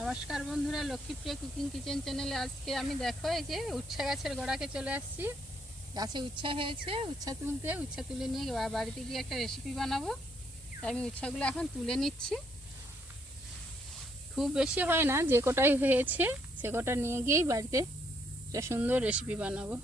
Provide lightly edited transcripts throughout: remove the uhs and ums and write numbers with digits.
নমস্কার বন্ধুরা, Lakshmipriya cooking kitchen চ্যানেলে আজকে আমি দেখো এই যে উচ্ছা গাছের গোড়াকে চলে আসছি। গাছে উচ্ছা হয়েছে, উচ্ছা তুলে নিয়ে বাড়িতে গিয়ে একটা রেসিপি বানাবো। তাই আমি উচ্ছাগুলো এখন তুলে নিচ্ছি। খুব বেশি হয় না, যে কটাই হয়েছে সে কটা নিয়ে গিয়েই বাড়িতে একটা সুন্দর রেসিপি বানাবো।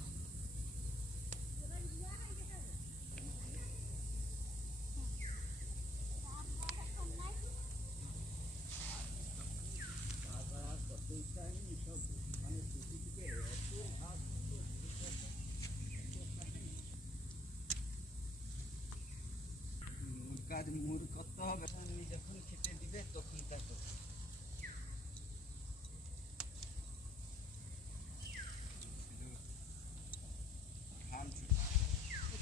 কাজ মুর করতে হবে, যখন খেতে দিবে তখন দেখো।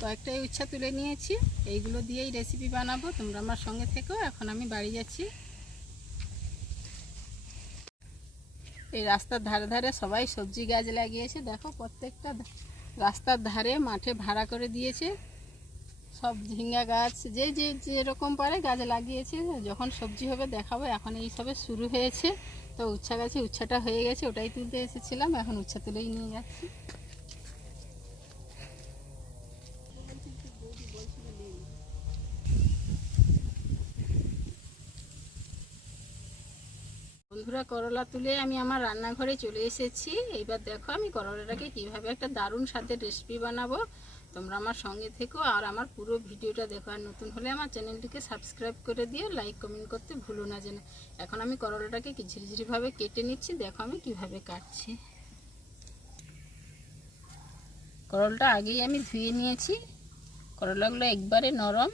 কয়েকটাই উচ্ছা তুলে নিয়েছি, এইগুলো দিয়েই রেসিপি বানাবো। তোমরা আমার সঙ্গে থেকো। এখন আমি বাড়ি যাচ্ছি। এই রাস্তার ধারে ধারে সবাই সবজি গাছ লাগিয়েছে। দেখো, প্রত্যেকটা রাস্তার ধারে মাঠে ভাড়া করে দিয়েছে। সব ঝিঙ্গা গাছ যে যে যেরকম পারে গাছ লাগিয়েছে। যখন সবজি হবে দেখাবো। এখন এই সবে শুরু হয়েছে। তো উচ্ছা গাছে উচ্ছাটা হয়ে গেছে, ওটাই তুলতে এসেছিলাম। এখন উচ্ছা তুলেই নিয়ে যাচ্ছি। বন্ধুরা, করলা তুলে আমি আমার রান্নাঘরে চলে এসেছি। এইবার দেখো আমি করলাটাকে কিভাবে একটা দারুণ স্বাদের রেসিপি বানাবো। তোমরা আমার সঙ্গে থেকো আর আমার পুরো ভিডিওটা দেখো। আর নতুন হলে আমার চ্যানেলটিকে সাবস্ক্রাইব করে দিও, লাইক কমেন্ট করতে ভুলো না যেন। এখন আমি করলাটাকে ঝিরিঝিরিভাবে কেটে নিচ্ছি। দেখো আমি কিভাবে কাটছি। করলাটা আগেই আমি ধুয়ে নিয়েছি। করলাগুলো একবারে নরম।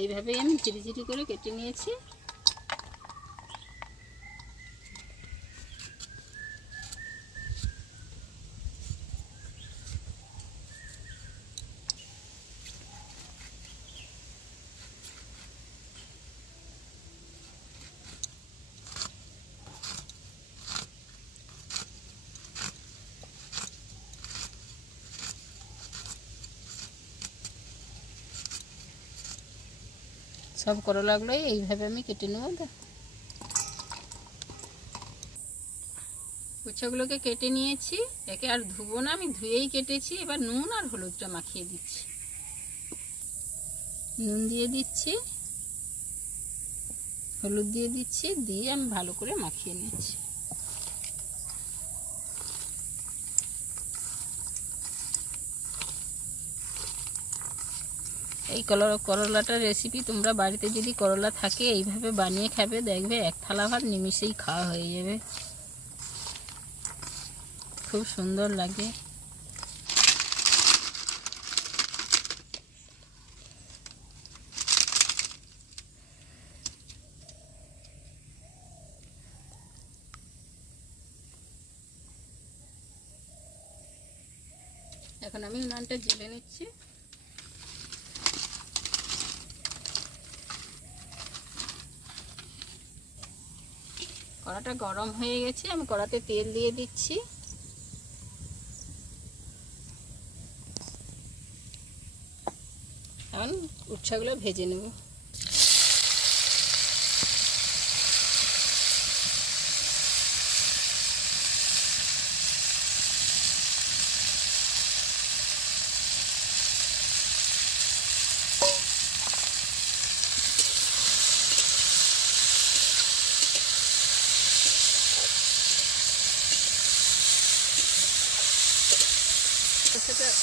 এইভাবেই আমি ঝিরিঝিরি করে কেটে নিয়েছি। সব করলাগুলোই এইভাবে আমি কেটে নেব। উচ্ছাগুলোকে কেটে নিয়েছি। একে আর ধুবো না, আমি ধুয়েই কেটেছি। এবার নুন আর হলুদটা মাখিয়ে দিচ্ছি। নুন দিয়ে দিচ্ছি, হলুদ দিয়ে দিচ্ছি, দিয়ে আমি ভালো করে মাখিয়ে নিচ্ছি। এই করলাটার রেসিপি তোমরা বাড়িতে যদি করলা থাকে এইভাবে বানিয়ে খাবে, দেখবে এক থালা ভাত নিমিষেই খাওয়া হয়ে যাবে। খুব সুন্দর লাগে। এখন আমি উনানটা জ্বেলে নিচ্ছি। কড়াটা গরম হয়ে গেছে, আমি কড়াতে তেল দিয়ে দিচ্ছি। এখন উচ্ছাগুলো ভেজে নেব।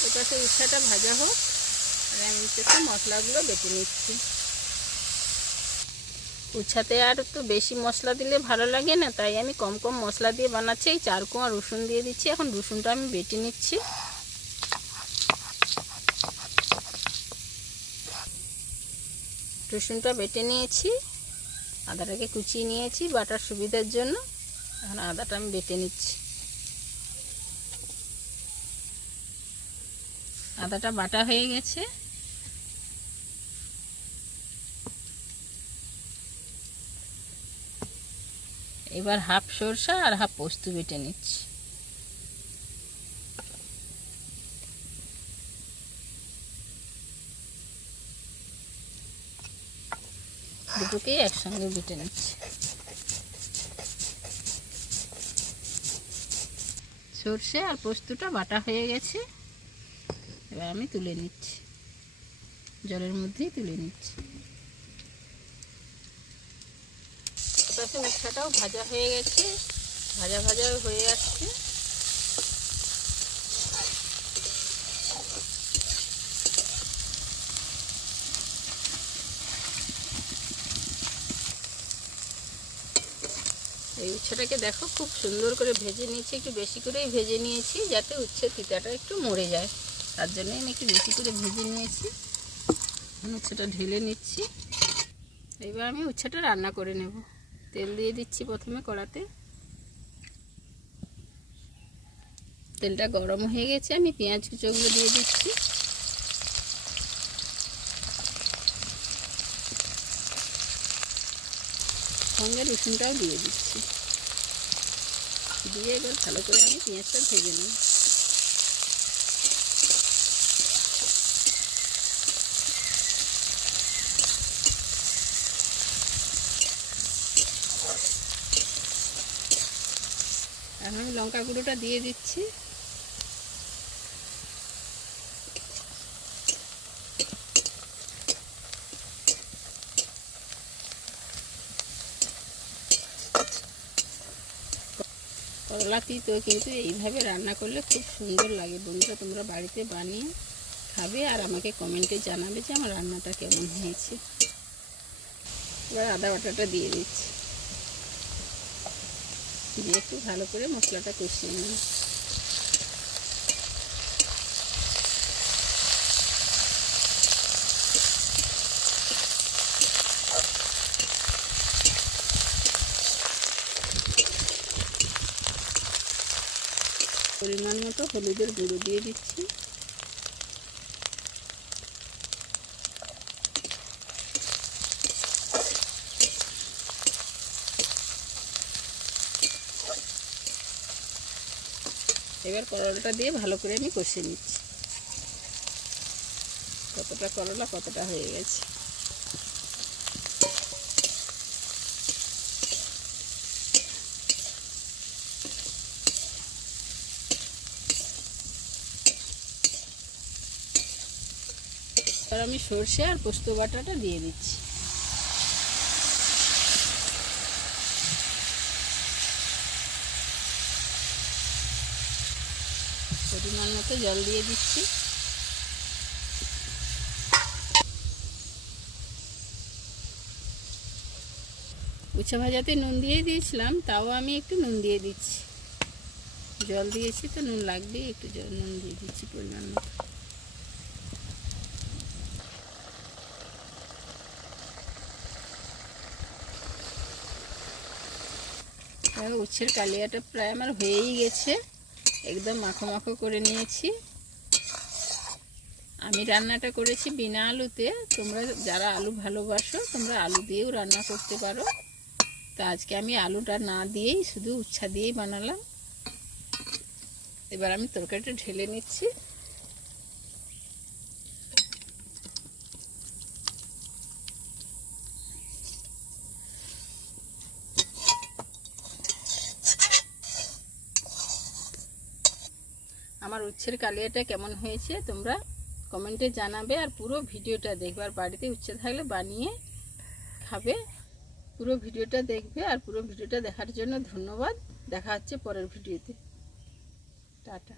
ওটাতে উচ্ছাটা ভাজা হোক আর আমি একটু মশলাগুলো বেটে নিচ্ছি। উচ্ছাতে আর তো বেশি মশলা দিলে ভালো লাগে না, তাই আমি কম কম মশলা দিয়ে বানাচ্ছি। এই 4 কোয়া রসুন দিয়ে দিচ্ছি। এখন রসুনটা আমি বেটে নিচ্ছি। রসুনটা বেটে নিয়েছি, আদাটাকে কুচিয়ে নিয়েছি বাটার সুবিধার জন্য। এখন আদাটা আমি বেটে নিচ্ছি। আদাটা বাটা হয়ে গেছে। এবার হাফ সরষা আর হাফ পোস্ত বেটে নিচ্ছি। দুটোকেই একসঙ্গে বেটে নিচ্ছি। সর্ষে আর পোস্তটা বাটা হয়ে গেছে, এবার আমি তুলে নিচ্ছি, জলের মধ্যেই তুলে নিচ্ছি। পাশে উচ্ছাটাও ভাজা হয়ে গেছে, ভাজা ভাজা হয়ে আসছে। এই উচ্ছেটাকে দেখো খুব সুন্দর করে ভেজে নিয়েছি, একটু বেশি করেই ভেজে নিয়েছি যাতে উচ্ছে তিতাটা একটু মরে যায়, তার জন্য আমি একটু বেশি করে ভেজে নিয়েছি। উচ্ছেটা ঢেলে নিচ্ছি। এবার আমি উচ্ছেটা রান্না করে নেব। তেল দিয়ে দিচ্ছি প্রথমে কড়াতে। তেলটা গরম হয়ে গেছে, আমি পেঁয়াজ কুচোগুলো দিয়ে দিচ্ছি। সঙ্গে রসুনটাও দিয়ে দিচ্ছি, দিয়ে এবার ভালো করে আমি পেঁয়াজটা ভেজে নেব। এখন আমি লঙ্কা গুঁড়োটা দিয়ে দিচ্ছি। করলা তিতো কিন্তু এইভাবে রান্না করলে খুব সুন্দর লাগে। বন্ধুরা, তোমরা বাড়িতে বানিয়ে খাবে আর আমাকে কমেন্টে জানাবে যে আমার রান্নাটা কেমন হয়েছে। এবার আদা বাটাটা দিয়ে দিচ্ছি, দিয়ে একটু ভালো করে মশলাটা কষিয়ে নিই। পরিমাণ মতো হলুদের গুঁড়ো দিয়ে দিচ্ছি। এবার করলাটা দিয়ে ভালো করে আমি কষিয়ে নিচ্ছি। কতটা করলা কতটা হয়ে গেছে। এবার আমি সর্ষে আর পোস্ত বাটাটা দিয়ে দিচ্ছি। পরিমাণ মতো জল দিয়ে দিচ্ছি। উচ্ছে ভাজাতে নুন দিয়ে দিয়েছিলাম, তাও আমি একটু নুন দিয়ে দিচ্ছি। জল দিয়েছি তো নুন লাগবে, একটু নুন দিয়ে দিচ্ছি পরিমাণ মতো। উচ্ছের কালিয়াটা প্রায় আমার হয়েই গেছে, একদম মাখো মাখো করে নিয়েছি। আমি রান্নাটা করেছি বিনা আলুতে, তোমরা যারা আলু ভালোবাসো তোমরা আলু দিয়েও রান্না করতে পারো। তো আজকে আমি আলুটা না দিয়েই শুধু উচ্ছা দিয়েই বানালাম। এবার আমি তরকারিটা ঢেলে নিচ্ছি। আমার উচ্ছের কালিয়াটা কেমন হয়েছে তোমরা কমেন্টে জানাবে, আর পুরো ভিডিওটা দেখবে, আর বাড়িতে উচ্ছে থাকলে বানিয়ে খাবে। পুরো ভিডিওটা দেখবে, আর পুরো ভিডিওটা দেখার জন্য ধন্যবাদ। দেখা হচ্ছে পরের ভিডিওতে। টাটা।